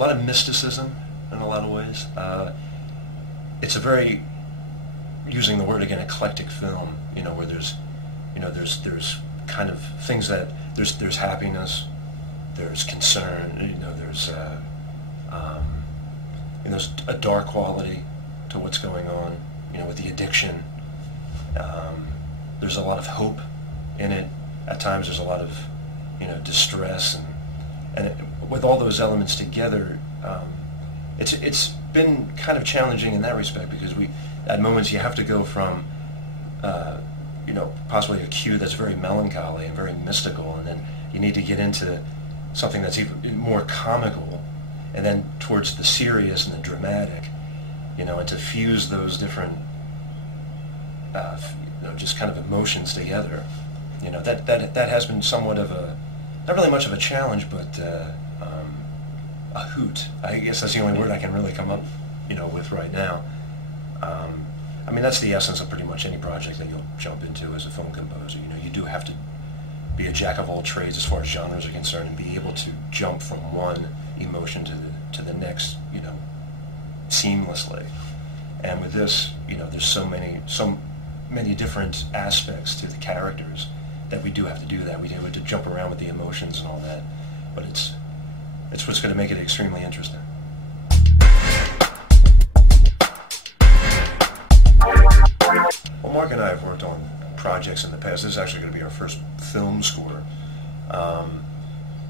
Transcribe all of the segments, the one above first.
lot of mysticism in a lot of ways. It's a very, using the word again, eclectic film. Where there's kind of things that there's happiness, there's concern, there's there's a dark quality to what's going on, with the addiction. There's a lot of hope in it. At times there's a lot of, distress, and with all those elements together, it's been kind of challenging in that respect, because at moments you have to go from, possibly a cue that's very melancholy and very mystical, and then you need to get into something that's even more comical, and then towards the serious and the dramatic, and to fuse those different, just kind of emotions together. That has been somewhat of a, not really much of a challenge, but a hoot. I guess that's the only word I can really come up, with right now. I mean, that's the essence of pretty much any project that you'll jump into as a film composer. You do have to be a jack of all trades as far as genres are concerned, and be able to jump from one emotion to the next, seamlessly. And with this, there's so many different aspects to the characters that we do have to do that. We do have to jump around with the emotions and all that. But it's what's going to make it extremely interesting. Well, Mark and I have worked on projects in the past. This is actually going to be our first film score.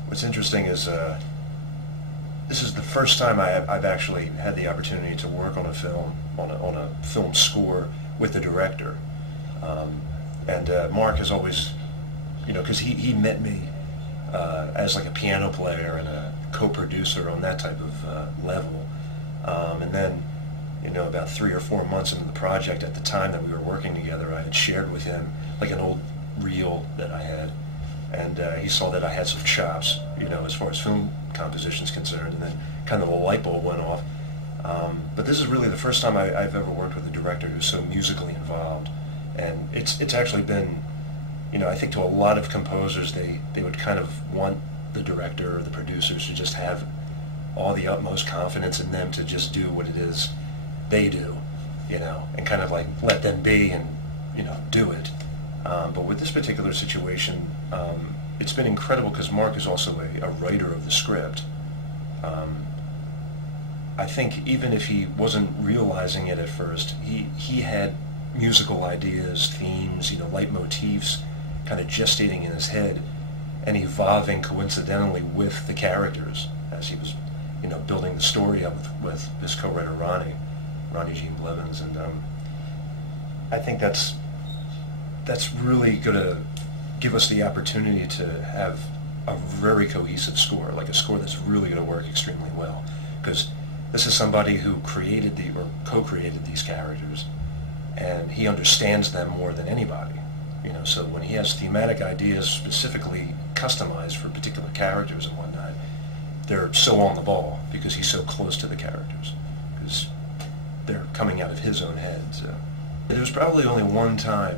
What's interesting is this is the first time I've actually had the opportunity to work on a film, on a film score with the director. And Mark has always, because he met me as like a piano player and a co-producer on that type of level. And then, about 3 or 4 months into the project, at the time that we were working together, I had shared with him like an old reel that I had, and he saw that I had some chops, as far as film composition is concerned, and then kind of a light bulb went off. But this is really the first time I've ever worked with a director who's so musically involved, and it's actually been, I think to a lot of composers, they would kind of want the director or the producers to just have all the utmost confidence in them to just do what it is they do, and kind of like let them be and, do it. But with this particular situation, it's been incredible because Mark is also a writer of the script. I think even if he wasn't realizing it at first, he had musical ideas, themes, leitmotifs kind of gestating in his head and evolving coincidentally with the characters as he was, building the story up with his co-writer Ronnie Gene Blevins, and I think that's really going to give us the opportunity to have a very cohesive score, like a score that's really going to work extremely well, because this is somebody who created or co-created these characters, and he understands them more than anybody, so when he has thematic ideas specifically customized for particular characters and whatnot, they're so on the ball because he's so close to the characters, because they're coming out of his own head. So there was probably only one time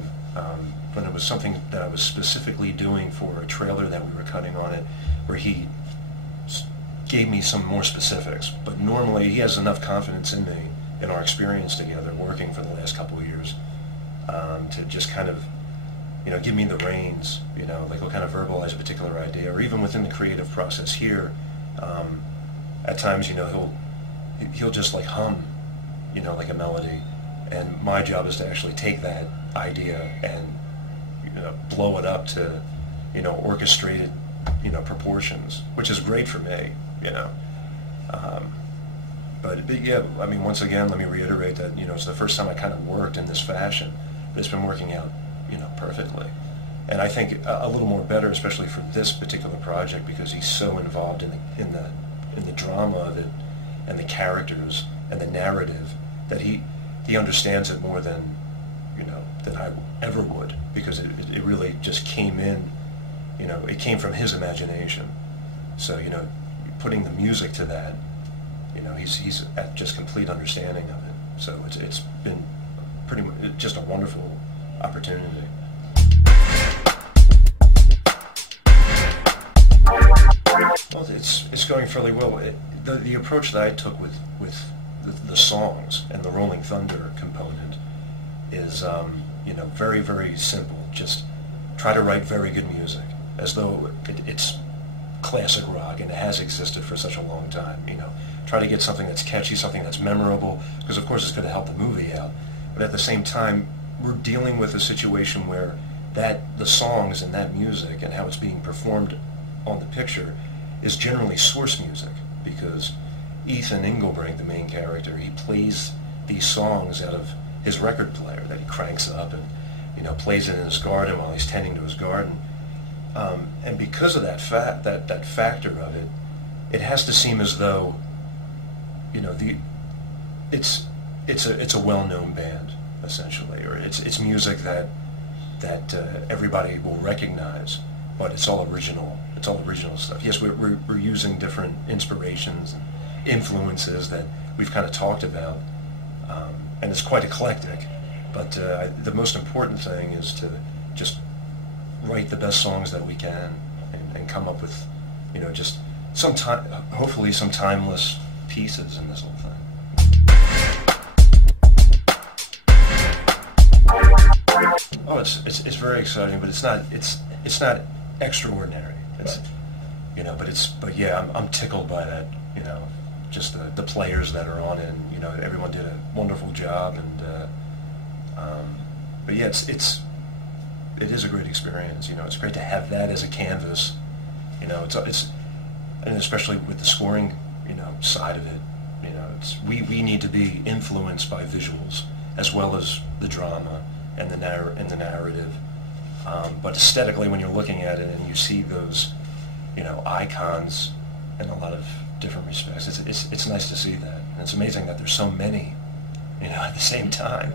when it was something that I was specifically doing for a trailer that we were cutting on it, where he gave me some more specifics. But normally he has enough confidence in me, in our experience together, working for the last couple of years, to just kind of, give me the reins, like he'll kind of verbalize a particular idea, or even within the creative process here, at times, he'll just like hum, like a melody, and my job is to actually take that idea and, blow it up to, orchestrated, proportions, which is great for me, But yeah, I mean, once again, let me reiterate that, it's the first time I kind of worked in this fashion, but it's been working out, perfectly. And I think a little more better, especially for this particular project, because he's so involved in the drama of it, and the characters, and the narrative, that he understands it more than, than I ever would, because it really just came in, it came from his imagination. So, putting the music to that, he's at just complete understanding of it. So it's been pretty much just a wonderful opportunity. Well, it's going fairly well. the approach that I took with the songs and the Rolling Thunder component is you know, very, very simple. Just try to write very good music, as though it's classic rock and it has existed for such a long time. You know, try to get something that's catchy, something that's memorable, because of course it's going to help the movie out. But at the same time, we're dealing with a situation where the songs and that music and how it's being performed on the picture is generally source music, because Ethan Engelbrink, the main character, he plays these songs out of his record player that he cranks up and, you know, plays it in his garden while he's tending to his garden. And because of that factor of it, it has to seem as though, you know, it's a well-known band essentially, or it's music that everybody will recognize, but it's all original. It's all original stuff. Yes, we're using different inspirations and influences that we've kind of talked about, and it's quite eclectic. But the most important thing is to just write the best songs that we can, and come up with, you know, just hopefully some timeless pieces in this whole thing. Oh, it's very exciting, but it's not extraordinary. It's, you know, but yeah, I'm tickled by that. You know, just the players that are on it, and, you know, everyone did a wonderful job, and but yeah, it is a great experience. You know, it's great to have that as a canvas. You know, it's and especially with the scoring, you know, side of it. You know, we need to be influenced by visuals as well as the drama and the narrative. But aesthetically, when you're looking at it and you see those, you know, icons in a lot of different respects, it's nice to see that. And it's amazing that there's so many, you know, at the same time.